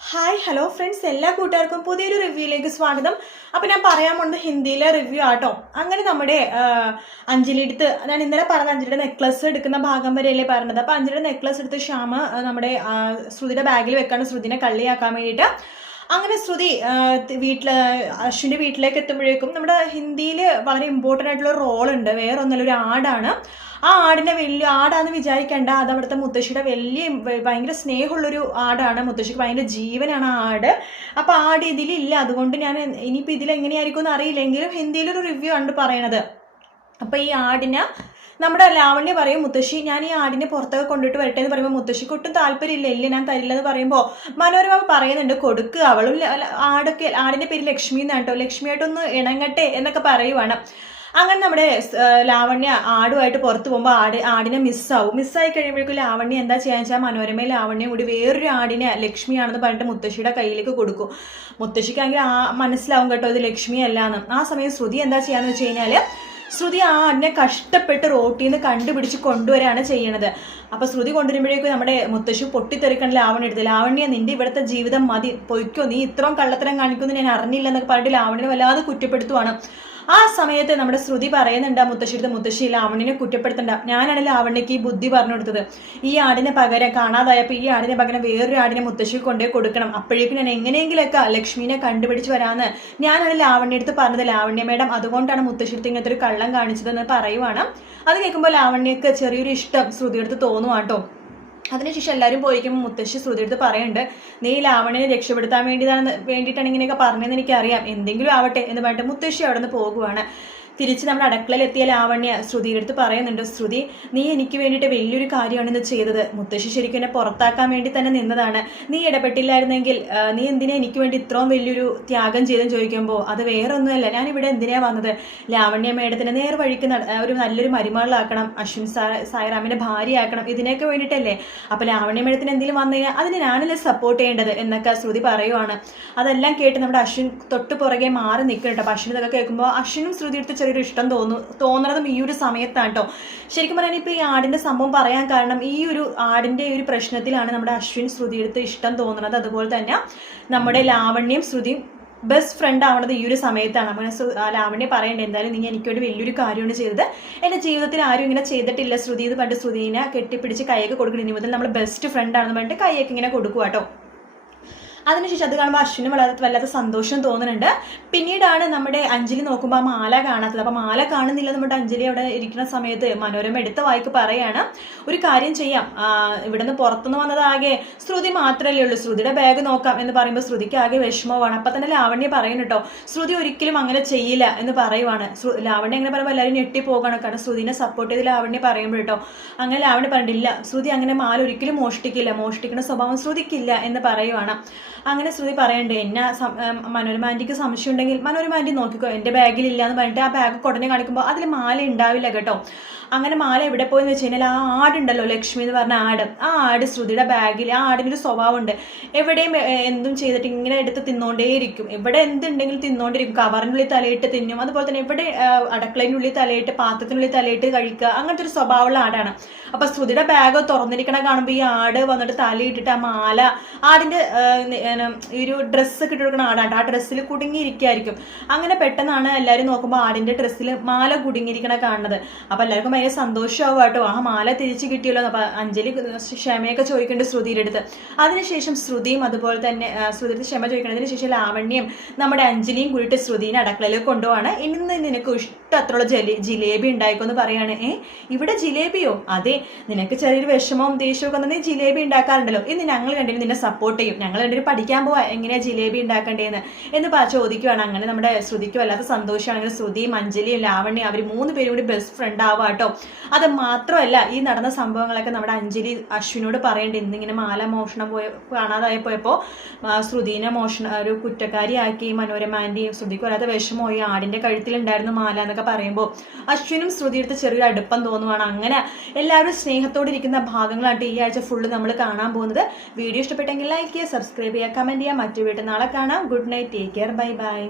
Hi hello friends എല്ലാ കൂട്ടുകാർക്കും പുതിയൊരു റിവ്യൂയിലേക്ക് സ്വാഗതം. അപ്പോൾ ഞാൻ പറയാൻ പോകുന്നത് ഹിന്ദിയിലെ റിവ്യൂ ആട്ടോ. അങ്ങനെ നമ്മുടെ ആ, അഞ്ജലി എടുത്ത് ഞാൻ ഇന്നലെ പറഞ്ഞ അഞ്ജലിയുടെ നെക്ലസ് എടുക്കുന്ന ഭാഗം വരെയല്ലേ പറഞ്ഞത്. അപ്പോൾ അഞ്ജലിയുടെ നെക്ലസ് എടുത്ത് ശ്യാമ നമ്മുടെ ശ്രുതിയുടെ ബാഗിൽ വെക്കാണ് ശ്രുതിനെ കള്ളിയാക്കാൻ വേണ്ടിയിട്ട്. അങ്ങനെ ശ്രുതി വീട്ടിൽ അശ്വിന്റെ വീട്ടിലേക്ക് എത്തുമ്പോഴേക്കും നമ്മുടെ ഹിന്ദിയിൽ വളരെ ഇമ്പോർട്ടന്റ് ആയിട്ടുള്ള റോൾ ഉണ്ട്. വേറെ ഒന്നല്ല ഒരു ആടാണ്. ആ ആടിനെ വലിയ ആടാന്ന് വിചാരിക്കേണ്ട. അത് അവിടുത്തെ മുത്തശ്ശിയുടെ വലിയ ഭയങ്കര സ്നേഹമുള്ളൊരു ആടാണ്. മുത്തശ്ശിക്ക് ഭയങ്കര ജീവനാണ് ആ ആട്. അപ്പൊ ആട് ഇതിലില്ല. അതുകൊണ്ട് ഞാൻ ഇനിയിപ്പോൾ ഇതിൽ എങ്ങനെയായിരിക്കും എന്ന് അറിയില്ലെങ്കിലും ഹിന്ദിയിലൊരു റിവ്യൂ ആണ് പറയണത്. അപ്പൊ ഈ ആടിനെ നമ്മുടെ ലാവണ്യ പറയും മുത്തശ്ശി ഞാൻ ഈ ആടിനെ പുറത്തൊക്കെ കൊണ്ടിട്ട് വരട്ടെ എന്ന് പറയുമ്പോൾ മുത്തശ്ശിക്ക് ഒട്ടും താല്പര്യമില്ല. ഇല്ല ഞാൻ തരില്ല എന്ന് പറയുമ്പോൾ മനോരമ പറയുന്നുണ്ട്. കൊടുക്കുക അവളും ആടൊക്കെ ആടിന്റെ പേര് ലക്ഷ്മി എന്നാട്ടോ ലക്ഷ്മിയായിട്ടൊന്ന് ഇണങ്ങട്ടെ എന്നൊക്കെ പറയുവാണ്. അങ്ങനെ നമ്മുടെ ലാവണ്യ ആടുമായിട്ട് പുറത്ത് പോകുമ്പോൾ ആട് ആടിനെ മിസ്സാവും മിസ്സായി കഴിയുമ്പോഴേക്കും ലാവണ്യ എന്താ ചെയ്യാന്ന് വെച്ചാൽ മനോരമയിൽ ലാവണ്യം കൂടി വേറൊരു ആടിനെ ലക്ഷ്മിയാണെന്ന് പറഞ്ഞിട്ട് മുത്തശ്ശിയുടെ കയ്യിലേക്ക് കൊടുക്കും. മുത്തശ്ശിക്കാണെങ്കിൽ ആ മനസ്സിലാവും കേട്ടോ ഇത് ലക്ഷ്മി അല്ലാന്ന്. ആ സമയം ശ്രുതി എന്താ ചെയ്യാന്ന് വെച്ച് കഴിഞ്ഞാൽ ശ്രുതി ആ ആടിനെ കഷ്ടപ്പെട്ട് റോട്ടിൽ നിന്ന് കണ്ടുപിടിച്ച് കൊണ്ടുവരാണ് ചെയ്യണത്. അപ്പൊ ശ്രുതി കൊണ്ടുവരുമ്പോഴേക്കും നമ്മുടെ മുത്തശ്ശി പൊട്ടിത്തെറിക്കണ ലാവണ്യ എടുത്ത് ലാവണ്യ നിന്റെ ഇവിടുത്തെ ജീവിതം മതി. പൊയ്ക്കോ. നീ ഇത്രയും കള്ളത്തരം കാണിക്കുമെന്ന് ഞാൻ അറിഞ്ഞില്ല എന്നൊക്കെ പറഞ്ഞിട്ട് ലാവണ്യനെ വല്ലാതെ കുറ്റപ്പെടുത്തുവാണ്. ആ സമയത്ത് നമ്മുടെ ശ്രുതി പറയുന്നുണ്ട് മുത്തശ്ശിയുടെ മുത്തശ്ശി ലാവണ്യനെ കുറ്റപ്പെടുത്തണ്ട. ഞാനാണ് ലാവണ്യക്ക് ഈ ബുദ്ധി പറഞ്ഞു കൊടുത്തത് ഈ ആടിനെ പകരം കാണാതായപ്പോൾ ഈ ആടിനെ പകരം വേറൊരു ആടിനെ മുത്തശ്ശി കൊണ്ടേ കൊടുക്കണം. അപ്പോഴേക്കും ഞാൻ എങ്ങനെയെങ്കിലൊക്കെ ലക്ഷ്മീനെ കണ്ടുപിടിച്ച് വരാമെന്ന് ഞാനാണ് ലാവണ്യ അടുത്ത് പറഞ്ഞത്. ലാവണ്യ മേഡം അതുകൊണ്ടാണ് മുത്തശ്ശിടുത്ത് ഇങ്ങനത്തെ ഒരു കള്ളം കാണിച്ചതെന്ന് പറയുവാണ്. അത് കേൾക്കുമ്പോൾ ലാവണ്യക്ക് ചെറിയൊരു ഇഷ്ടം ശ്രുതിയെടുത്ത് തോന്നുവാട്ടോ. അതിനുശേഷം എല്ലാവരും പോയിരിക്കുമ്പോൾ മുത്തശ്ശി ശ്രുതിയെടുത്ത് പറയുന്നുണ്ട് നീ ലാവണിനെ രക്ഷപ്പെടുത്താൻ വേണ്ടിയതാണ് വേണ്ടിയിട്ടാണ് ഇങ്ങനെയൊക്കെ പറഞ്ഞതെന്ന് എനിക്കറിയാം. എന്തെങ്കിലും ആവട്ടെ എന്ന് പറഞ്ഞിട്ട് മുത്തശ്ശി അവിടെ നിന്ന് പോകുവാണ്. തിരിച്ച് നമ്മൾ അടുക്കളയിൽ എത്തിയ ലാവണ്യ ശ്രുതിയുടെ അടുത്ത് പറയുന്നുണ്ട് ശ്രുതി നീ എനിക്ക് വേണ്ടിയിട്ട് വലിയൊരു കാര്യമാണ് ഇന്ന് ചെയ്തത്. മുത്തശ്ശി ശരിക്കും എന്നെ പുറത്താക്കാൻ വേണ്ടി തന്നെ നിന്നതാണ്. നീ ഇടപെട്ടില്ലായിരുന്നെങ്കിൽ നീ എന്തിനാ എനിക്ക് വേണ്ടി ഇത്രയും വലിയൊരു ത്യാഗം ചെയ്തെന്ന് ചോദിക്കുമ്പോൾ അത് വേറൊന്നുമല്ല. ഞാനിവിടെ എന്തിനാ വന്നത്? ലാവണ്യ മേഡത്തിന് നേർ വഴിക്ക് ഒരു നല്ലൊരു മരുമകളാക്കണം. അശ്വിൻ സാ- ഭാര്യയാക്കണം. ഇതിനൊക്കെ വേണ്ടിയിട്ടല്ലേ? അപ്പോൾ ലാവണ്യ മേഡത്തിന് എന്തെങ്കിലും വന്നു കഴിഞ്ഞാൽ അതിന് ഞാനല്ലേ സപ്പോർട്ട് ചെയ്യേണ്ടത്? എന്നൊക്കെ ശ്രുതി പറയുവാണ്. അതെല്ലാം കേട്ട് നമ്മുടെ അശ്വിൻ തൊട്ട് പുറകെ മാറി നിൽക്കട്ടോ അപ്പൊ അശ്വിൻ ഇതൊക്കെ കേൾക്കുമ്പോൾ അശ്വിനും ശ്രുതി എടുത്ത് ചെറിയൊരു ഇഷ്ടം തോന്നു തോന്നണതും ഈ ഒരു സമയത്താണ് കേട്ടോ ശരിക്കും പറയാൻ ഇപ്പൊ ഈ ആടിന്റെ സംഭവം പറയാൻ കാരണം ഈ ഒരു ആടിന്റെ ഒരു പ്രശ്നത്തിലാണ് നമ്മുടെ അശ്വിൻ ശ്രുതി എടുത്ത് ഇഷ്ടം തോന്നുന്നത് അതുപോലെ തന്നെ നമ്മുടെ ലാവണ്യം ശ്രുതിയും ബെസ്റ്റ് ഫ്രണ്ട് ആവണത് ഈ ഒരു സമയത്താണ്. അങ്ങനെ ലാവണ്യം പറയണ്ടേ എന്തായാലും നീ എനിക്ക് വേണ്ടി വലിയൊരു കാര്യമാണ് ചെയ്തത്. എന്റെ ജീവിതത്തിൽ ആരും ഇങ്ങനെ ചെയ്തിട്ടില്ല. ശ്രുതി എന്ന് പറഞ്ഞിട്ട് ശ്രുതിനെ കെട്ടിപ്പിടിച്ച് കൈയൊക്കെ കൊടുക്കണം. ഇനി മുതൽ നമ്മൾ ബെസ്റ്റ് ഫ്രണ്ട് ആണെന്ന് പറഞ്ഞിട്ട് കൈയൊക്കെ ഇങ്ങനെ കൊടുക്കുക കേട്ടോ അതിനുശേഷം അത് കാണുമ്പോൾ അശ്വിനും വളരെ വല്ലാത്ത സന്തോഷം തോന്നുന്നുണ്ട്. പിന്നീടാണ് നമ്മുടെ അഞ്ജലി നോക്കുമ്പോൾ ആ മാല കാണാത്തത്. അപ്പം മാല കാണുന്നില്ല നമ്മുടെ അഞ്ജലി അവിടെ ഇരിക്കുന്ന സമയത്ത് മനോരമ എടുത്ത വായിക്ക് പറയാണ്. ഒരു കാര്യം ചെയ്യാം. ഇവിടുന്ന് പുറത്തുനിന്ന് വന്നതാകെ ശ്രുതി മാത്രമല്ലേ ഉള്ളൂ. ശ്രുതിയുടെ ബാഗ് നോക്കാം എന്ന് പറയുമ്പോൾ ശ്രുതിക്ക് ആകെ വിഷമമാണ്. അപ്പം തന്നെ ലാവണ്യ പറയുന്നു കേട്ടോ ശ്രുതി ഒരിക്കലും അങ്ങനെ ചെയ്യില്ല എന്ന് പറയുവാണ്. ലാവണ്യ അങ്ങനെ പറയുമ്പോൾ എല്ലാവരും ഞെട്ടിപ്പോകണം കാരണം ശ്രുതിനെ സപ്പോർട്ട് ചെയ്ത് ലാവണ്യ പറയുമ്പോൾ കേട്ടോ അങ്ങനെ ലാവണ്യ പറഞ്ഞിട്ടില്ല. ശ്രുതി അങ്ങനെ മാല ഒരിക്കലും മോഷ്ടിക്കില്ല. മോഷ്ടിക്കുന്ന സ്വഭാവം ശ്രുതിക്കില്ല എന്ന് പറയുവാണ്. അങ്ങനെ ശ്രുതി പറയണ്ടേ എന്നെ മനോരമ ആന്റിക്ക് സംശയം ഉണ്ടെങ്കിൽ മനോരമ ആന്റി നോക്കിക്കോ എന്റെ ബാഗിൽ ഇല്ല എന്ന് പറഞ്ഞിട്ട് ആ ബാഗ് ഉടനെ കാണിക്കുമ്പോൾ അതിൽ മാല ഉണ്ടാവില്ല കേട്ടോ. അങ്ങനെ മാല എവിടെ പോയെന്ന് വെച്ച് കഴിഞ്ഞാൽ ആ ആടുണ്ടല്ലോ ലക്ഷ്മി എന്ന് പറഞ്ഞ ആട്. ആ ആട് ശ്രുതിയുടെ ബാഗിൽ ആ ആടിന് ഒരു സ്വഭാവമുണ്ട്. എവിടെയും എന്തും ചെയ്തിട്ട് ഇങ്ങനെ എടുത്ത് തിന്നോണ്ടേയിരിക്കും. എവിടെ എന്തുണ്ടെങ്കിലും തിന്നോണ്ടിരിക്കും. കവറിനുള്ളിൽ തലയിട്ട് തിന്നും. അതുപോലെ തന്നെ എവിടെ അടക്കളയിനുള്ളിൽ തലയിട്ട് പാത്രത്തിനുള്ളിൽ തലയിട്ട് കഴിക്കുക. അങ്ങനത്തെ ഒരു സ്വഭാവമുള്ള ആടാണ്. അപ്പം ശ്രുതിയുടെ ബാഗ് തുറന്നിരിക്കണ കാണുമ്പോൾ ഈ ആട് വന്നിട്ട് തലയിട്ടിട്ട് ആ മാല ആടിന്റെ ആ, ഈ ഒരു ഡ്രസ്സ് ഒക്കെ ഇട്ട് കൊടുക്കുന്ന ആടാണ് ആ ഡ്രസ്സിൽ കുടുങ്ങിയിരിക്കായിരിക്കും അങ്ങനെ പെട്ടെന്നാണ് എല്ലാവരും നോക്കുമ്പോൾ ആടിന്റെ ഡ്രസ്സിൽ മാല കുടുങ്ങിയിരിക്കണ കാണുന്നത്. അപ്പൊ എല്ലാവർക്കും ഭയങ്കര സന്തോഷമാവും കേട്ടോ. ആ മാല തിരിച്ചു കിട്ടിയല്ലോ അപ്പോൾ അപ്പൊ അഞ്ജലി ക്ഷമയൊക്കെ ചോദിക്കേണ്ട ശ്രുതിയുടെ അടുത്ത്. അതിനുശേഷം ശ്രുതിയും അതുപോലെ തന്നെ ശ്രുതിയുടെ ക്ഷമ ചോദിക്കുന്നതിന് ശേഷം ലാവണ്യം നമ്മുടെ അഞ്ജലിയും കൂടിയിട്ട് ശ്രുതിനെ അടുക്കളയിലേക്ക് കൊണ്ടുപോവാണ്. ഇന്ന് നിനക്ക് ഇഷ്ടത്രയുള്ള ജലി ജിലേബി ഉണ്ടായിക്കോന്ന് പറയാണ്. ഏ ഇവിടെ ജിലേബിയോ? അതെ നിനക്ക് ചെറിയൊരു വിഷമവും ഒക്കെ നീ ജിലേബി ഉണ്ടാക്കാറുണ്ടല്ലോ. ഇന്ന് ഞങ്ങൾ കണ്ടിട്ട് നിന്നെ സപ്പോർട്ട് ചെയ്യും. ഞങ്ങൾ രണ്ടുപേരും പഠിക്കാൻ പോവാ എങ്ങനെയാ ജിലേബി ഉണ്ടാക്കേണ്ടതെന്ന് എന്ന് പറ ചോദിക്കുവാണ്. അങ്ങനെ നമ്മുടെ ശ്രുതിക്കും അല്ലാത്ത സന്തോഷമാണെങ്കിൽ ശ്രുതി അഞ്ജലിയും ലാവണ്യം അവർ മൂന്ന് പേരും കൂടി ബെസ്റ്റ് ഫ്രണ്ട് ആവുക കേട്ടോ. അത് മാത്രമല്ല ഈ നടന്ന സംഭവങ്ങളൊക്കെ നമ്മുടെ അഞ്ജലി അശ്വിനോട് പറയേണ്ടി. ഇന്നിങ്ങനെ മാല മോഷണം പോയ കാണാതായി പോയപ്പോൾ ശ്രുതിനെ മോഷണം ഒരു കുറ്റക്കാരിയാക്കി. മനോരമ ആന്റിയും ശ്രുതിക്ക് വരാത്ത വിഷമമായി. ആടിന്റെ കഴുത്തിലുണ്ടായിരുന്നു മാല എന്നൊക്കെ പറയുമ്പോൾ അശ്വിനും ശ്രുതി എടുത്ത് ചെറിയൊരു അടുപ്പം തോന്നുവാണ്. അങ്ങനെ എല്ലാവരും സ്നേഹത്തോടെ ഇരിക്കുന്ന ഭാഗങ്ങളാണ് ഈ ആഴ്ച ഫുള്ള് നമ്മൾ കാണാൻ പോകുന്നത്. വീഡിയോ ഇഷ്ടപ്പെട്ടെങ്കിൽ ലൈക്ക് ചെയ്യുക സബ്സ്ക്രൈബ് ചെയ്യുക. കമന്റ് ചെയ്യുക മറ്റു വീട്ടിൽ നാളെ കാണാം. Good night take care bye bye.